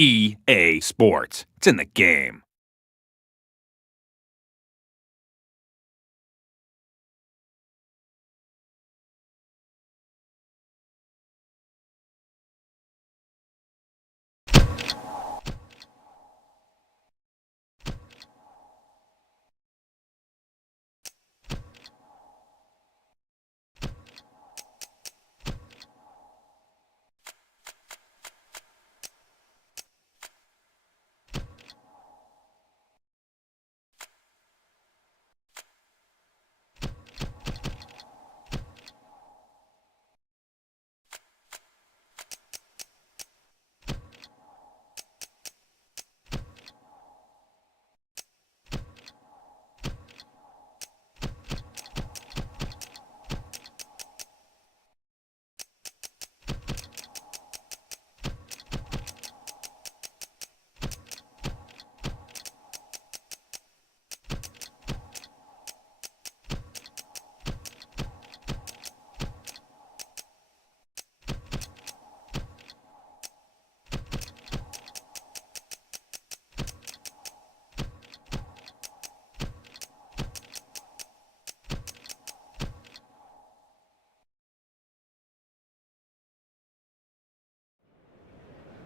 EA Sports. It's in the game.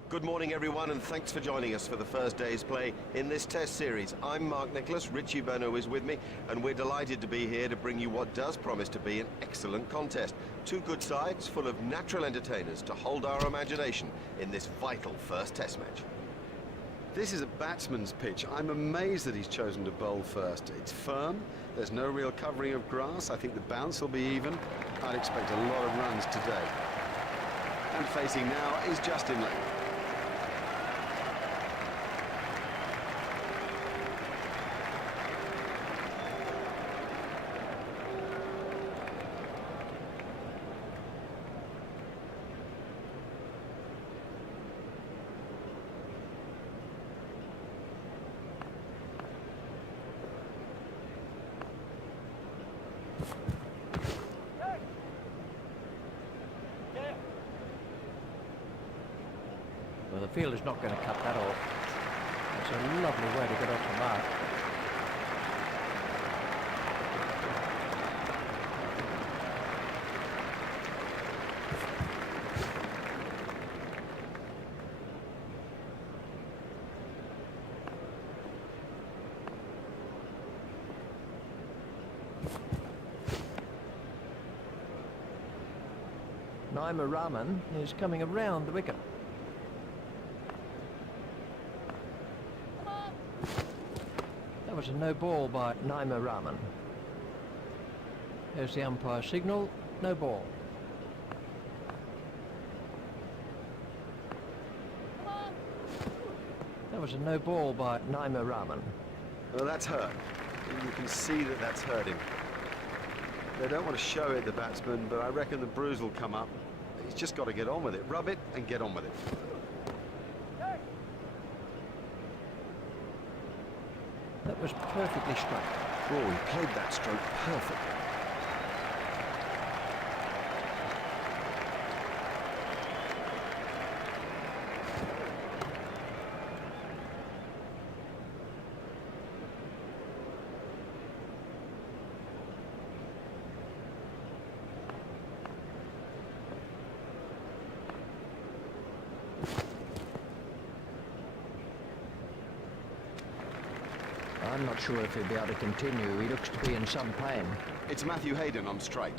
Good morning, everyone, and thanks for joining us for the first day's play in this test series. I'm Mark Nicholas, Richie Bono is with me, and we're delighted to be here to bring you what does promise to be an excellent contest. Two good sides full of natural entertainers to hold our imagination in this vital first test match. This is a batsman's pitch. I'm amazed that he's chosen to bowl first. It's firm, there's no real covering of grass. I think the bounce will be even. I'd expect a lot of runs today. And facing now is Justin Lang. Well, the fielder's not going to cut that off. It's a lovely way to get off the mark. Naima Rahman is coming around the wicket. That was a no ball by Naima Rahman. There's the umpire signal, no ball. That was a no ball by Naima Rahman. Well, that's hurt. You can see that that's hurt him. They don't want to show it, the batsman, but I reckon the bruise will come up. He's just got to get on with it. Rub it and get on with it. That was perfectly struck. Oh, he played that stroke perfectly. I'm not sure if he'll be able to continue. He looks to be in some pain. It's Matthew Hayden on strike.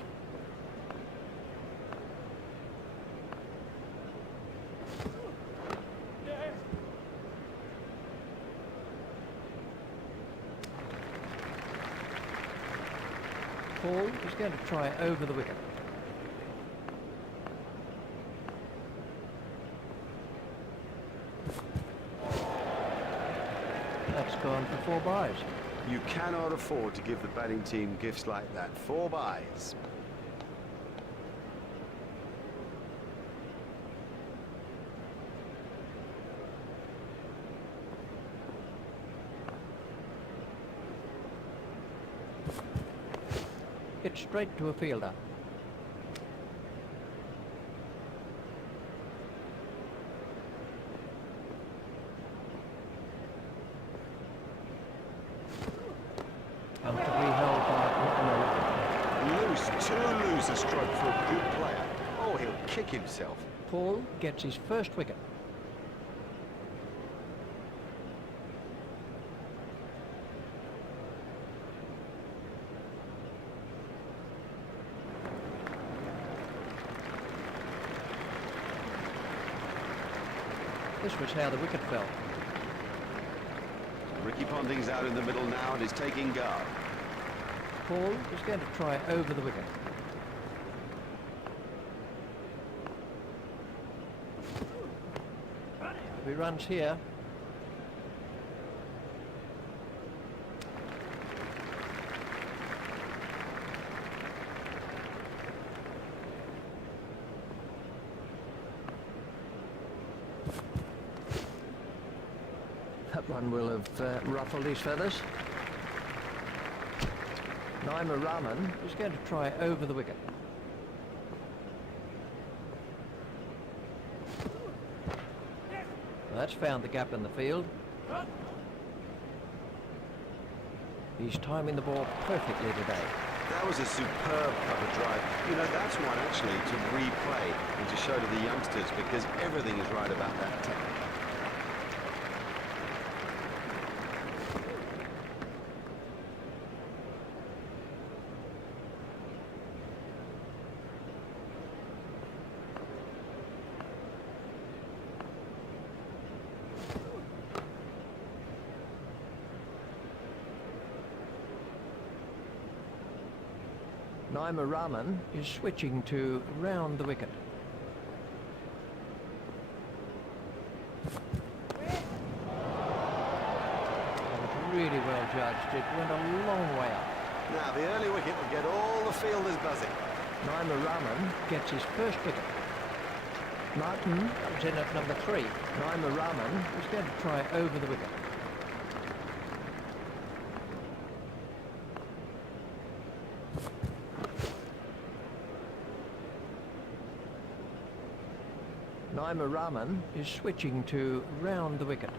Paul is going to try over the wicket. That's gone for 4 byes. You cannot afford to give the batting team gifts like that. 4 byes. It's straight to a fielder. choose a stroke for a good player. Oh, he'll kick himself. Paul gets his first wicket. This was how the wicket fell. Ricky Ponting's out in the middle now and is taking guard. Paul is going to try over the wicket. If he runs here, that one will have ruffled his feathers. Naima Rahman is going to try over the wicket. Well, that's found the gap in the field. He's timing the ball perfectly today. That was a superb cover drive. You know, that's one actually to replay and to show to the youngsters, because everything is right about that technique. Naima Rahman is switching to round the wicket. That was really well judged. It went a long way up. Now, the early wicket will get all the fielders buzzing. Naima Rahman gets his first wicket. Martin comes in at number 3. Naima Rahman is going to try over the wicket. Naima Rahman is switching to round the wicket.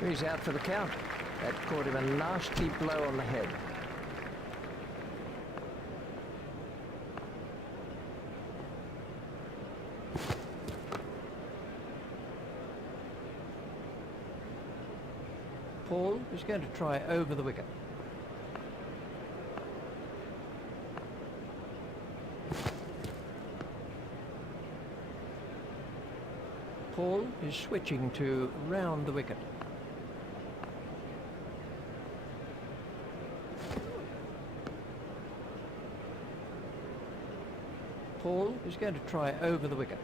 He's out for the count. That caught him a nasty blow on the head. Paul is going to try over the wicket. Paul is switching to round the wicket. Paul is going to try over the wicket.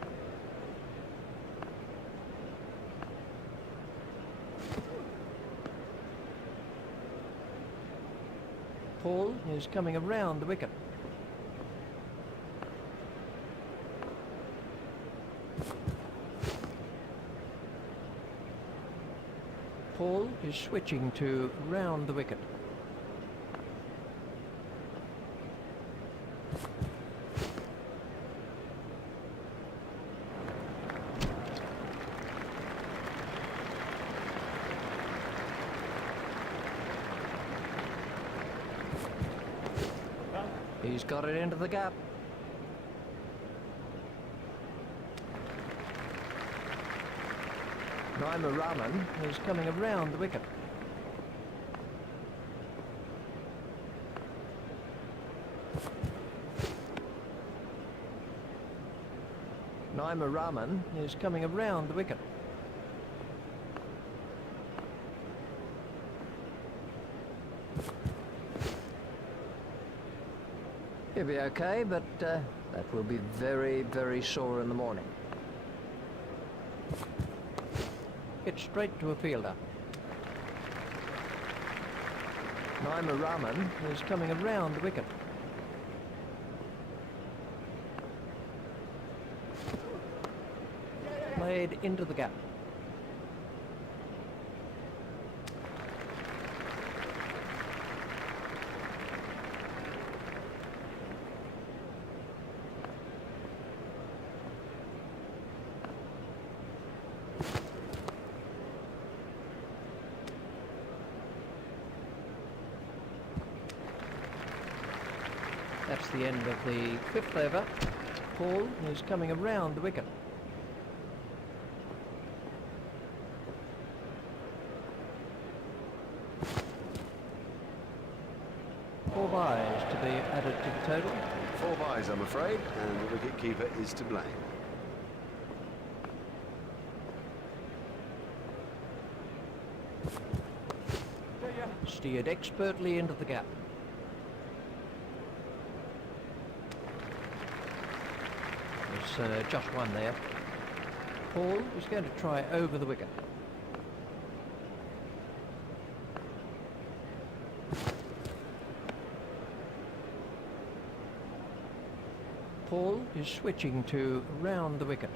Paul is coming around the wicket. Paul is switching to round the wicket. He's got it into the gap. Naima Rahman is coming around the wicket. Naima Rahman is coming around the wicket. He'll be okay, but that will be very, very sore in the morning. It's straight to a fielder. Naima Rahman is coming around the wicket. Played into the gap. That's the end of the 5th over. Paul is coming around the wicket. Four byes to be added to the total. 4 byes, I'm afraid, and the wicket-keeper is to blame. Steered expertly into the gap. There's just one there. Paul is going to try over the wicket. Paul is switching to round the wicket.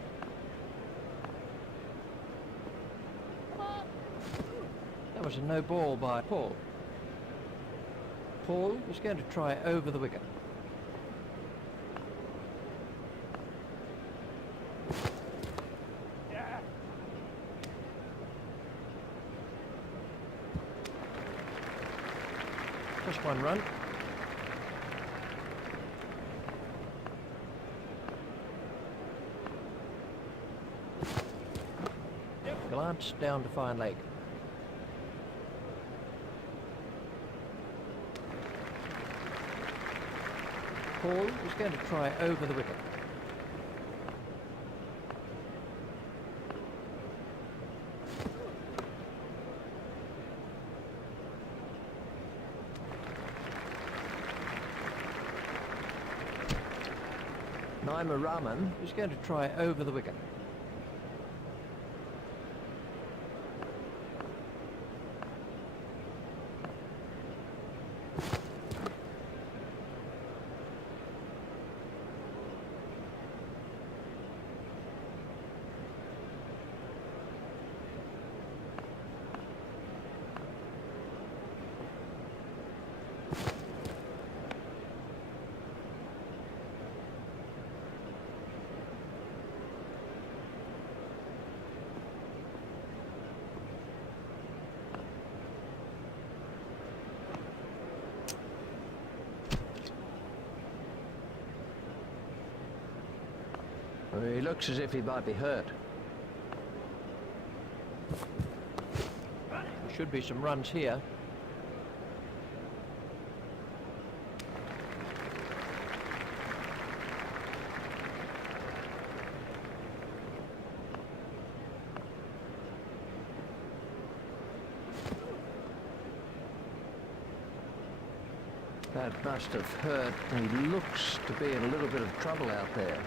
That was a no ball by Paul. Paul is going to try over the wicket. Just one run. Glance down to fine leg. Paul is going to try over the wicket. Rahman is going to try over the wicket. He looks as if he might be hurt. There should be some runs here. That must have hurt. He looks to be in a little bit of trouble out there.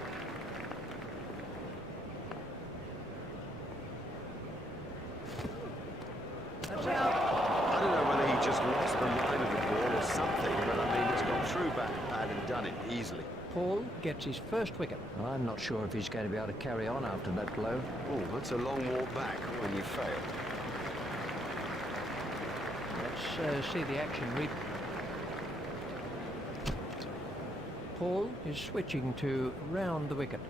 I don't know whether he just lost the line of the ball or something, but I mean, he's gone through back pad and done it easily. Paul gets his first wicket. I'm not sure if he's going to be able to carry on after that blow. Oh, that's a long walk back when you fail. Let's see the action. Paul is switching to round the wicket.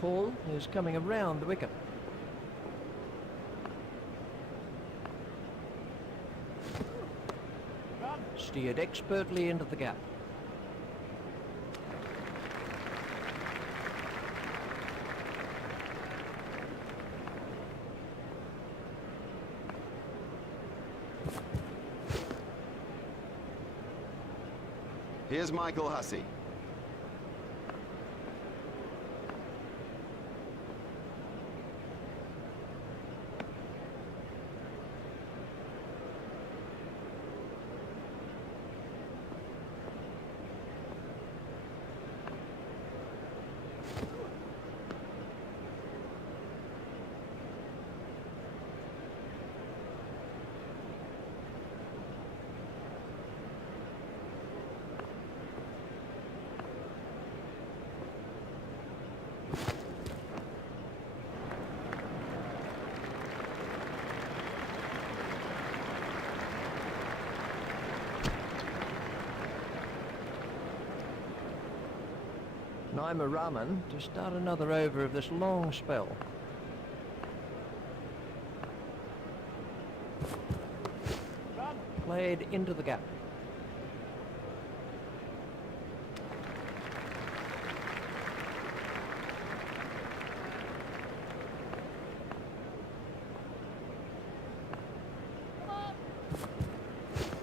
Paul is coming around the wicket. Steered expertly into the gap. Here's Michael Hussey. Rahman to start another over of this long spell. played into the gap.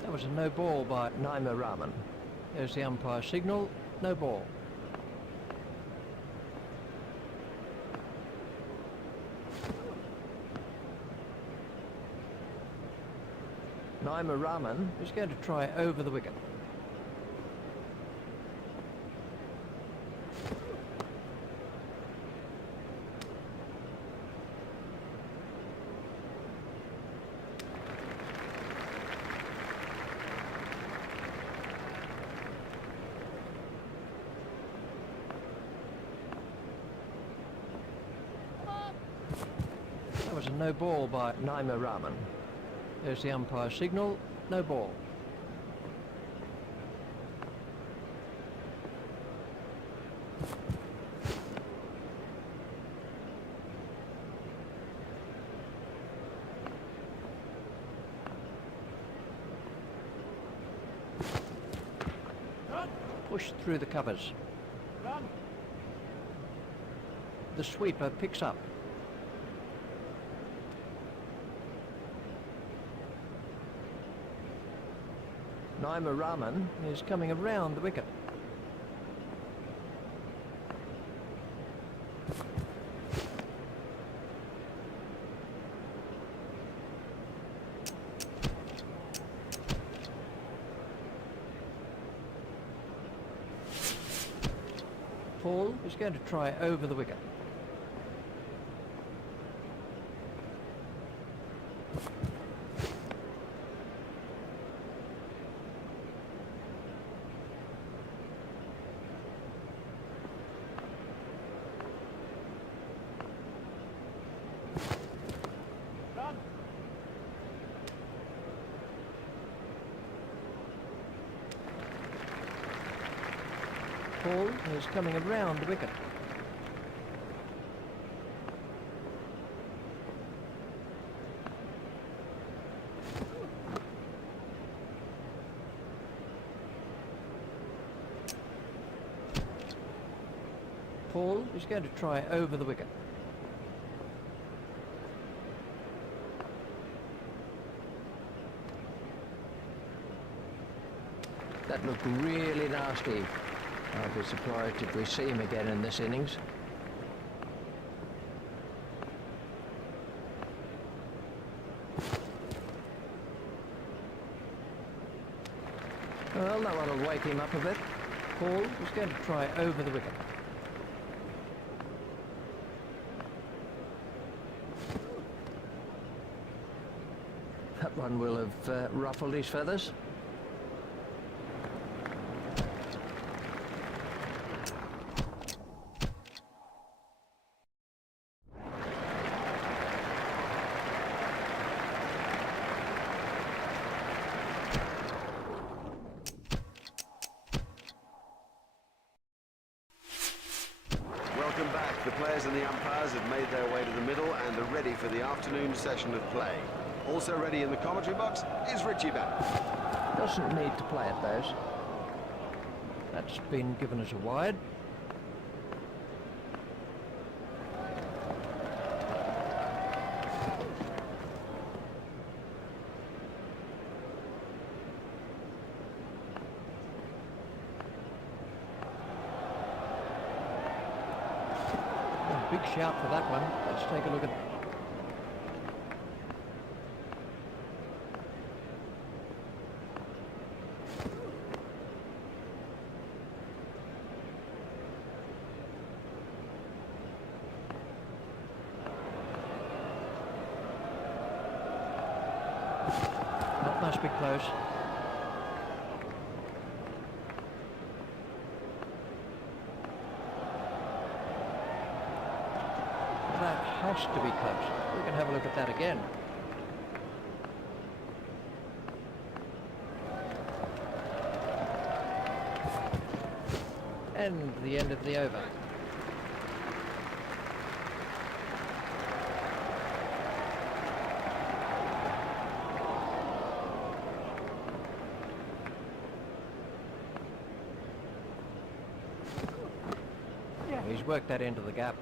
That was a no ball by Naima Rahman. There's the umpire signal, no ball. Naima Rahman is going to try over the wicket. That was a no ball by Naima Rahman. There's the umpire signal, no ball. Pushed through the covers. The sweeper picks up. Naima Rahman is coming around the wicket. Paul is going to try over the wicket. Paul is coming around the wicket. Paul is going to try over the wicket. That looked really nasty. I'll be surprised if we see him again in this innings. Well, that one will wake him up a bit. Paul is going to try over the wicket. That one will have ruffled his feathers. Welcome back. The players and the umpires have made their way to the middle and are ready for the afternoon session of play. Also ready in the commentary box is Richie Banner. Doesn't need to play at those. That's been given as a wide. Big shout for that one. Let's take a look at that. Must be close. That has to be close. We can have a look at that again. And the end of the over. He's worked that into the gap.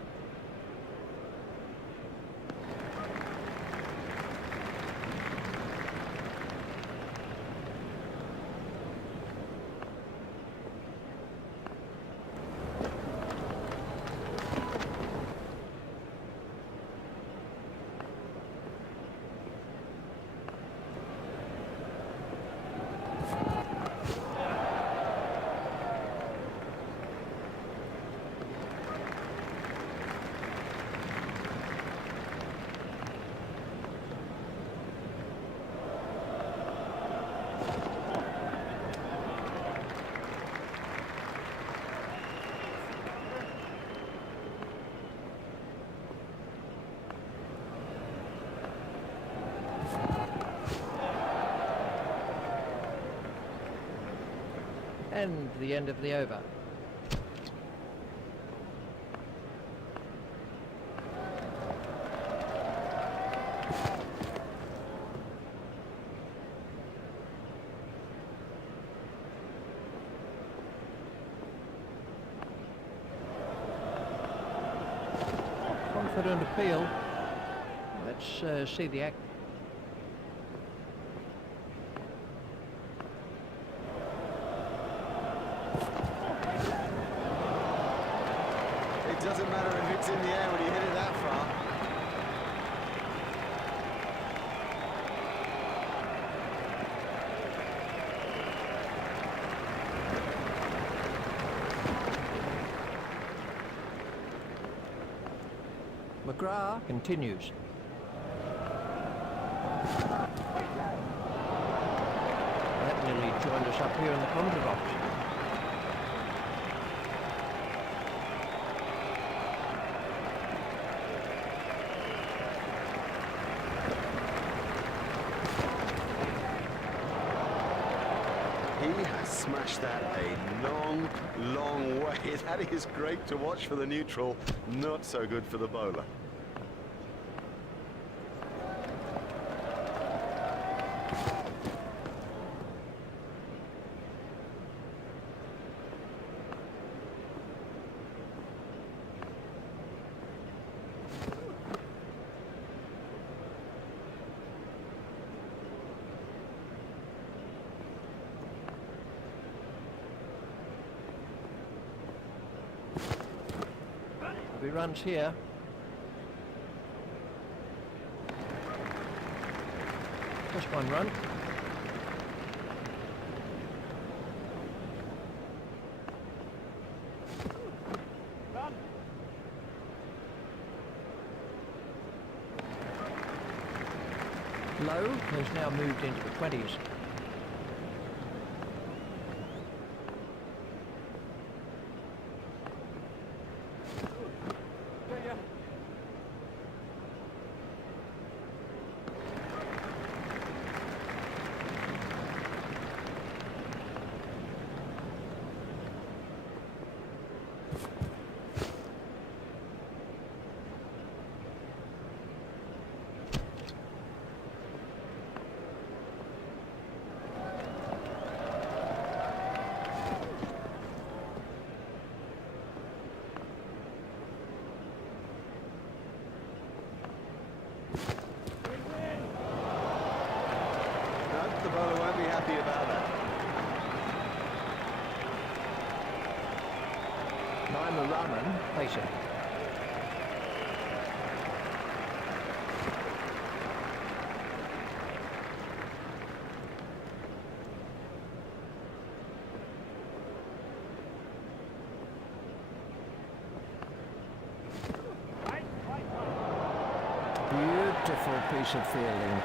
And the end of the over. Confident appeal. Let's see the act. It doesn't matter if it's in the air when you hit it that far. McGrath continues. That nearly joined us up here in the commentary box. He has smashed that a long, long way. That is great to watch for the neutral, not so good for the bowler. He runs here. Just one run. Low has now moved into the 20s. The bowler won't be happy about that. Rahman facing. Beautiful piece of fielding.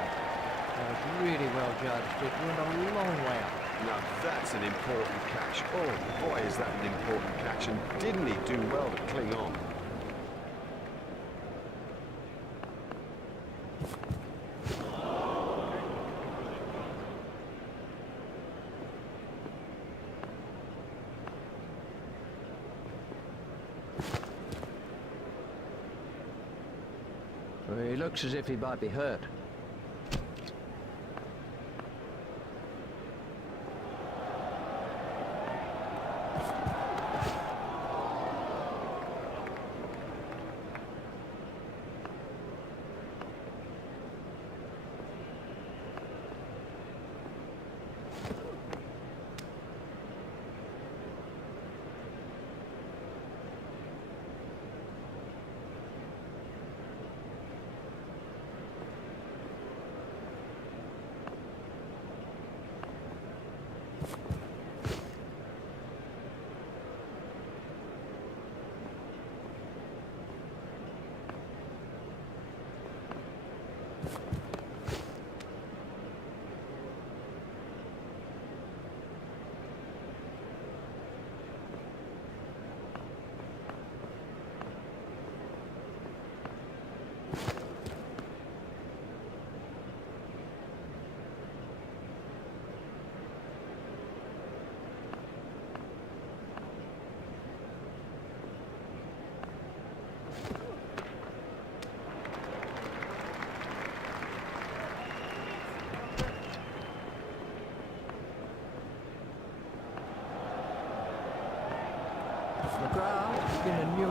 That was really well judged. It went a long way up. Now that's an important catch. Oh boy, is that an important catch, and didn't he do well to cling on? He looks as if he might be hurt.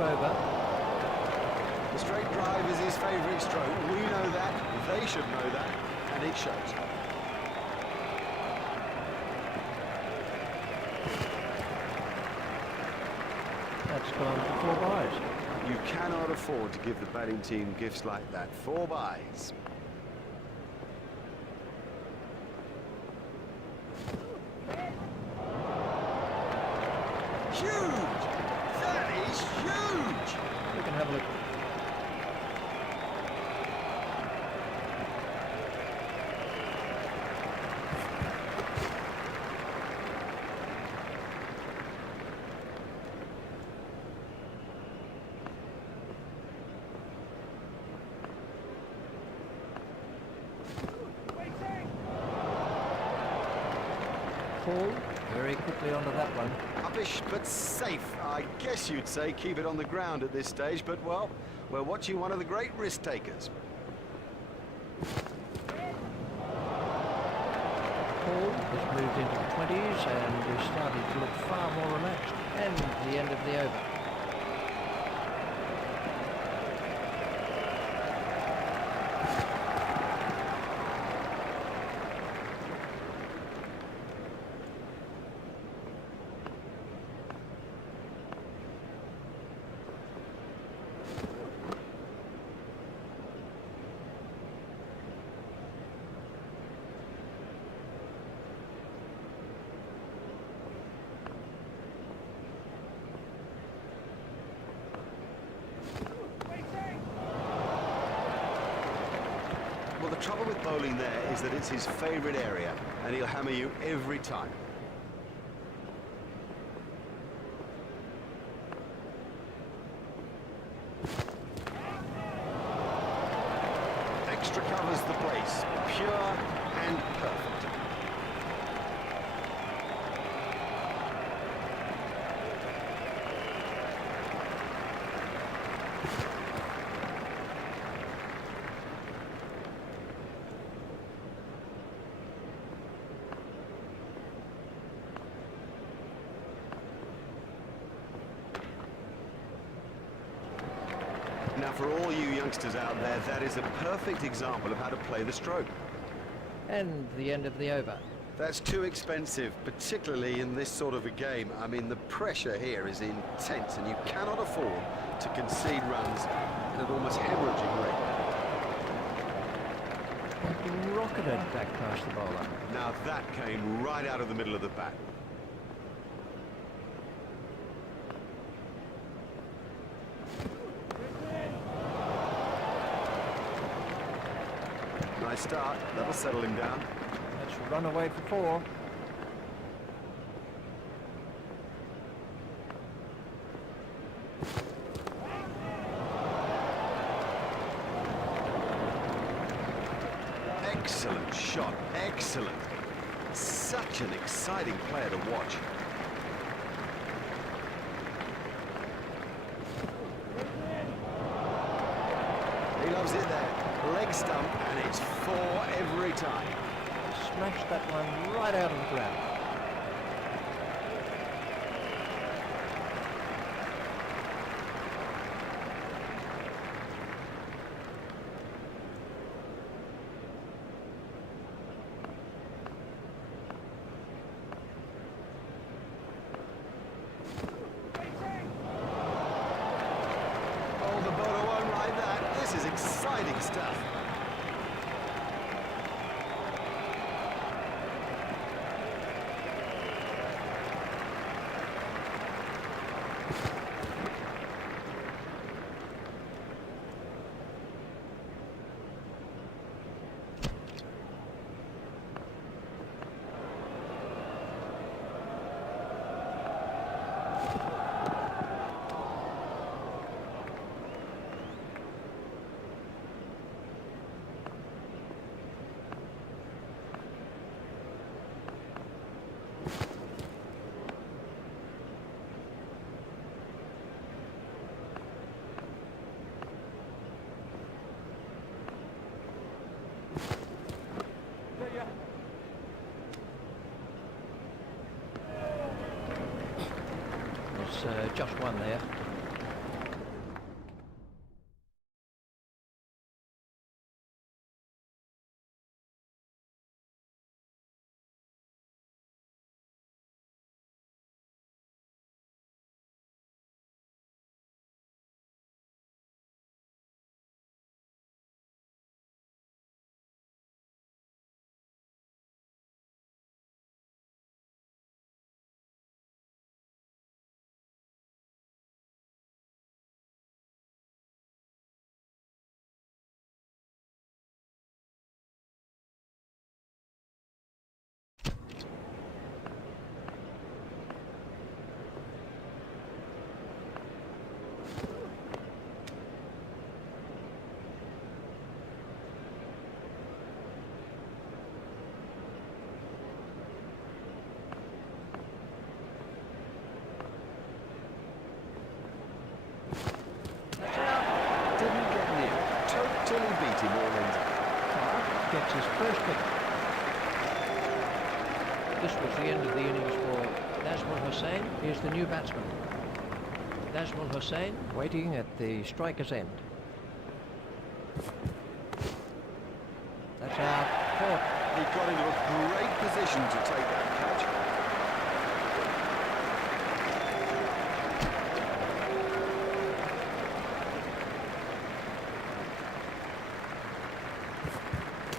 over. The straight drive is his favourite stroke. We know that, they should know that, and it shows. That's gone for 4 byes. You cannot afford to give the batting team gifts like that. 4 byes. Huge! That is huge! We can have a look. Paul, very quickly onto that one. Uppish but safe. I guess you'd say keep it on the ground at this stage, but well, we're watching one of the great risk takers. Paul has moved into the 20s and is starting to look far more relaxed. And the end of the over. Well, the trouble with bowling there is that it's his favourite area, and he'll hammer you every time. Extra covers the place, pure and perfect. Now, for all you youngsters out there, that is a perfect example of how to play the stroke. And the end of the over. That's too expensive, particularly in this sort of a game. I mean, the pressure here is intense, and you cannot afford to concede runs at an almost hemorrhaging rate. Rocketed back past the bowler. Now, that came right out of the middle of the bat. Nice start. That'll settle him down. Let's run away for 4. Excellent shot. Excellent. Such an exciting player to watch. He loves it there. Leg stump, and it's 4 every time. Smashed that one right out of the ground. Oh, the bowler won't ride that. This is exciting stuff. Just one there. him all ends up. Clark gets his first wicket. This was the end of the innings for Nazmul Hussain. Here's the new batsman. Nazmul Hussain waiting at the striker's end. That's out. Caught. He got into a great position to take that catch.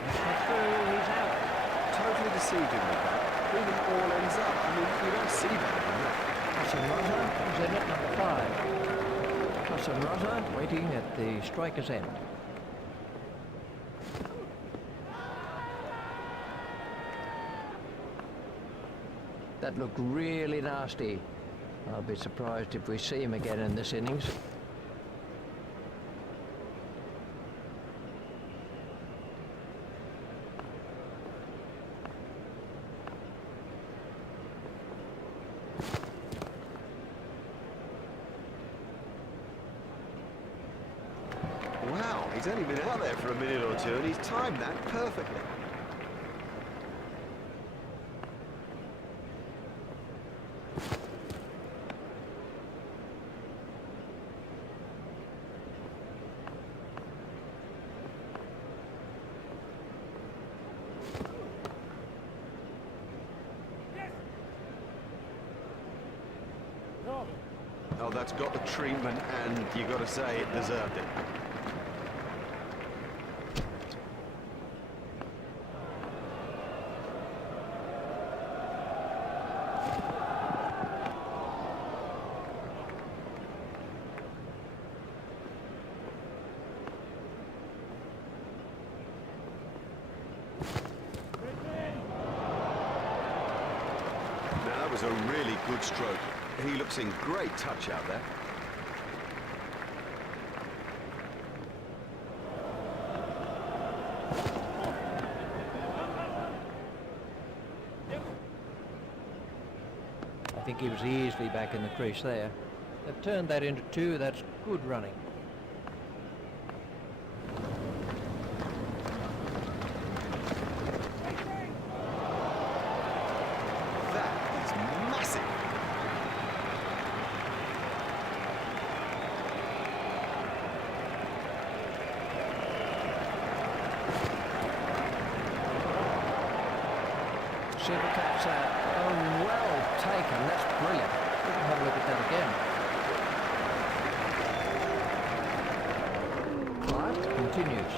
That's not through. He's out. Totally deceived him with that. Even all ends up. I mean, you don't see better than that. Hassan Raza is in at number 5. Hassan Raza waiting at the striker's end. That looked really nasty. I'll be surprised if we see him again in this innings. Wow, he's only been out there for a minute or two and he's timed that perfectly. Oh, that's got the treatment, and you've got to say it deserved it. Now, that was a really good stroke. He looks in great touch out there. I think he was easily back in the crease there. They've turned that into 2. That's good running. That is massive. Super catch that. Oh, well taken. That's brilliant. We can have a look at that again. Clark continues.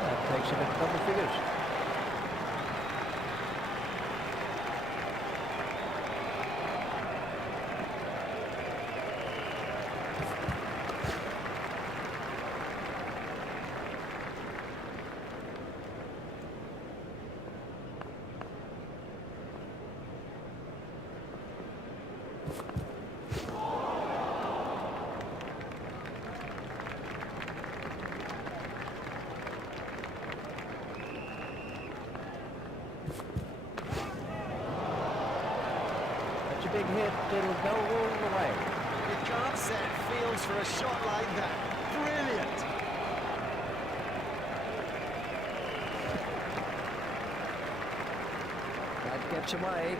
That takes him into double figures. That's a big hit. It'll go all the way. You can't set fields for a shot like that. Brilliant. That gets away.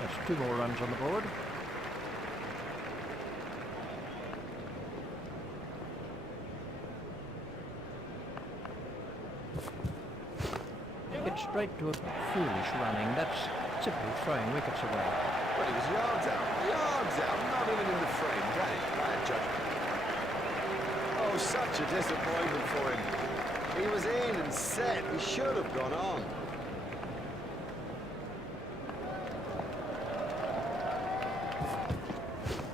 That's 2 more runs on the board. straight to a foolish running. That's simply throwing wickets away. But he was yards out, not even in the frame. That is bad judgment. Oh, such a disappointment for him. He was in and set. He should have gone on.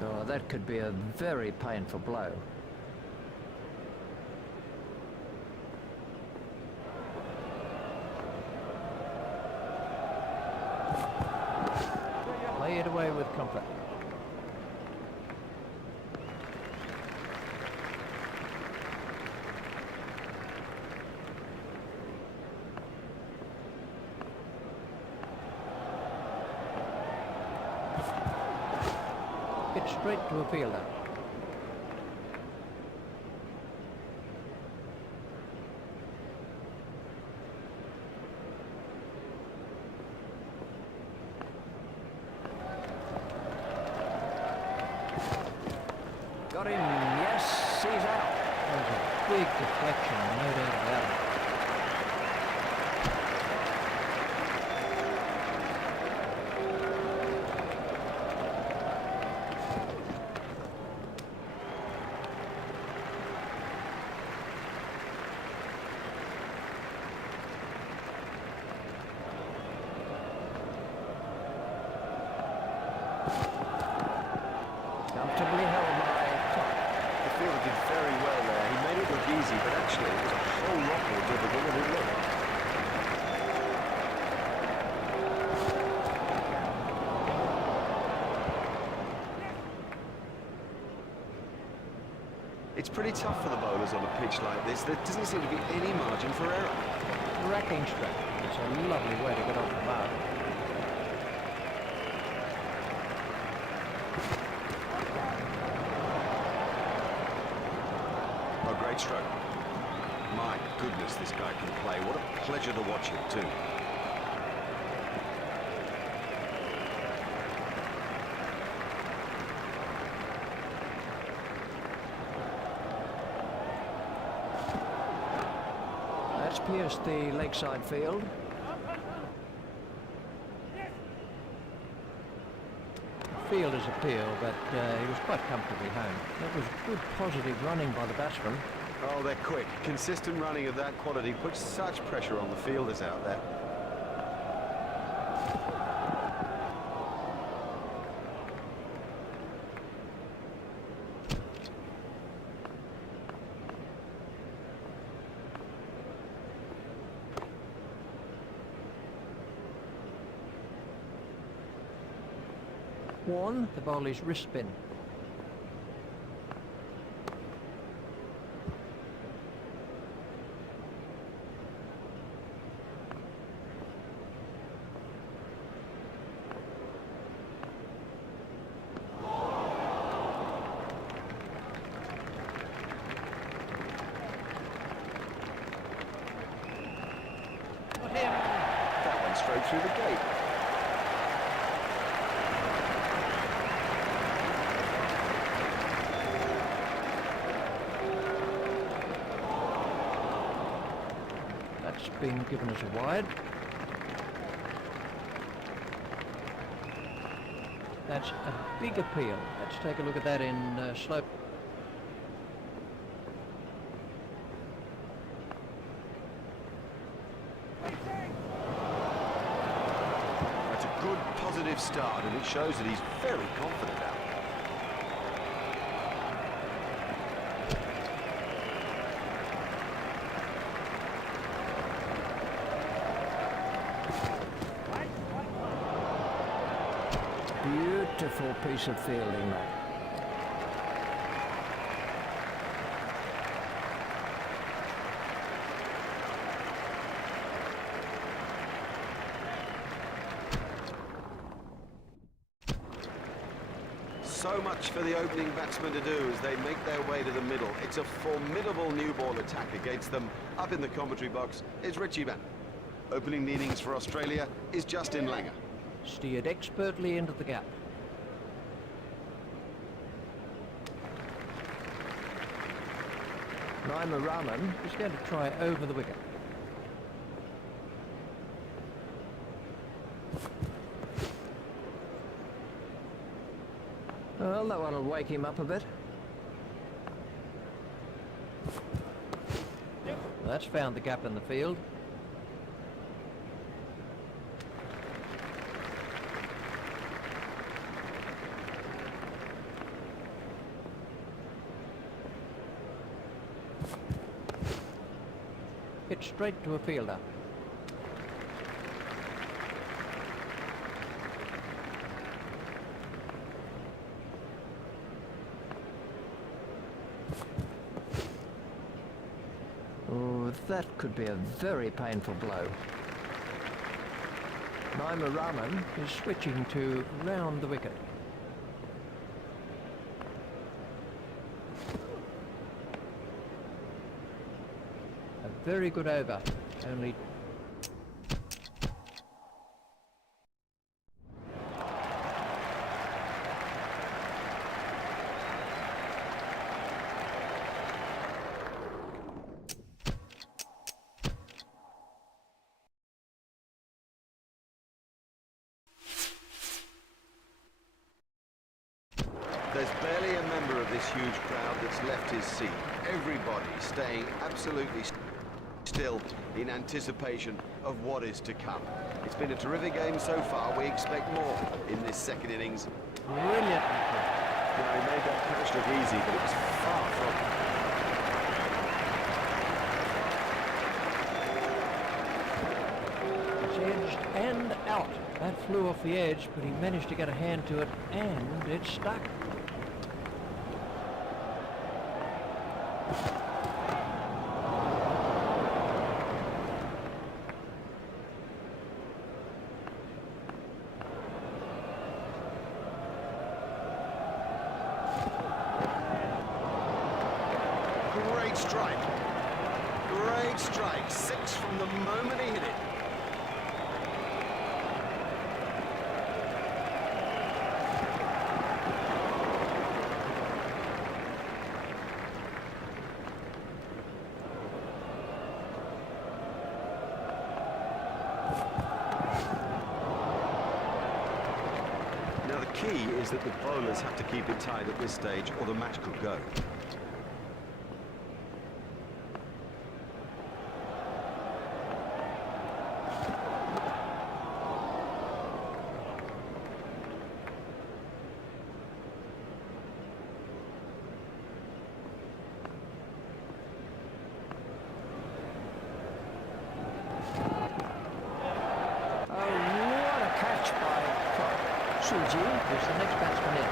Oh, that could be a very painful blow. Play it away with comfort. It's straight to a fielder. Got him, yes, he's out. That was a big deflection, no doubt about it. Comfortably held by Top. The fielder did very well there. He made it look easy, but actually it was a whole lot more difficult than it looked. It's pretty tough for the bowlers on a pitch like this. There doesn't seem to be any margin for error. Racking stroke. It's a lovely way to get off the mark. Oh, great stroke. My goodness, this guy can play. What a pleasure to watch him, too. That's pierced the lakeside field. Fielder's appeal, but he was quite comfortably home. That was good positive running by the batsman. Oh, they're quick. Consistent running of that quality puts such pressure on the fielders out there. Warn, the bowler's wrist spin. Got him. That went straight through the gate. That's been given as a wide. That's a big appeal. Let's take a look at that in slow. That's a good, positive start, and it shows that he's very confident out there. Beautiful piece of fielding, that. So much for the opening batsmen to do as they make their way to the middle. It's a formidable new ball attack against them. Up in the commentary box is Richie Ben. Opening the innings for Australia is Justin Langer. Steered expertly into the gap. Naima Rahman is going to try over the wicket. Well, that one will wake him up a bit. That's found the gap in the field. Hit straight to a fielder. Oh, that could be a very painful blow. Naima Rahman is switching to round the wicket. A very good over. Only There's barely a member of this huge crowd that's left his seat. Everybody staying absolutely still in anticipation of what is to come. It's been a terrific game so far. We expect more in this second innings. brilliant. Now, he made that catch look easy, but it was far from. It's edged and out. That flew off the edge, but he managed to get a hand to it, and it stuck. Great strike. Great strike. 6 from the moment he hit it. Now the key is that the bowlers have to keep it tight at this stage or the match could go. Suji is the next batsman in.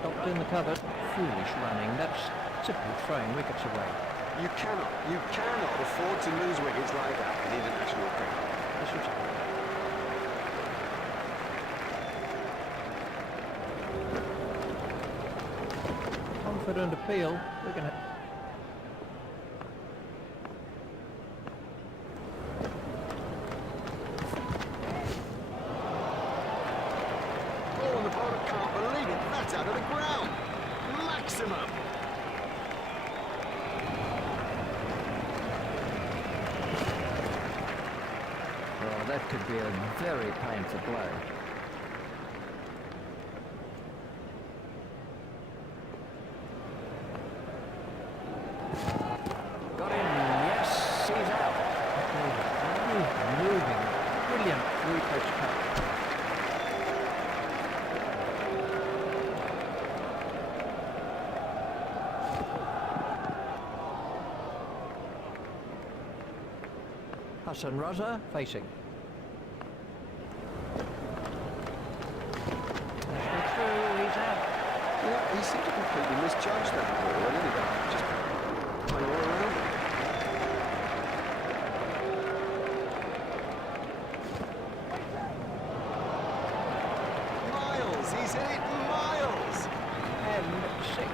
Stopped in the cupboard. Foolish running. That's simply throwing wickets away. You cannot afford to lose wickets like that in international cricket. This was confident appeal. We're going to. Out of the ground. Maximum. Oh, that could be a very painful blow. Got him. Yes, he's out. Moving. Brilliant three-pitch cut. Hassan Raza facing. National through, he's out. Yeah, he seemed to completely misjudge that ball and ended up just playing all around it. Miles, he's hit it miles! And 6.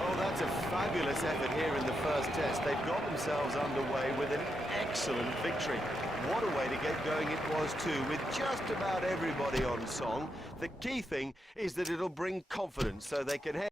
Oh, that's a fabulous effort here in the first test. They've got themselves underway with an excellent victory. What a way to get going it was too, with just about everybody on song. The key thing is that it'll bring confidence so they can head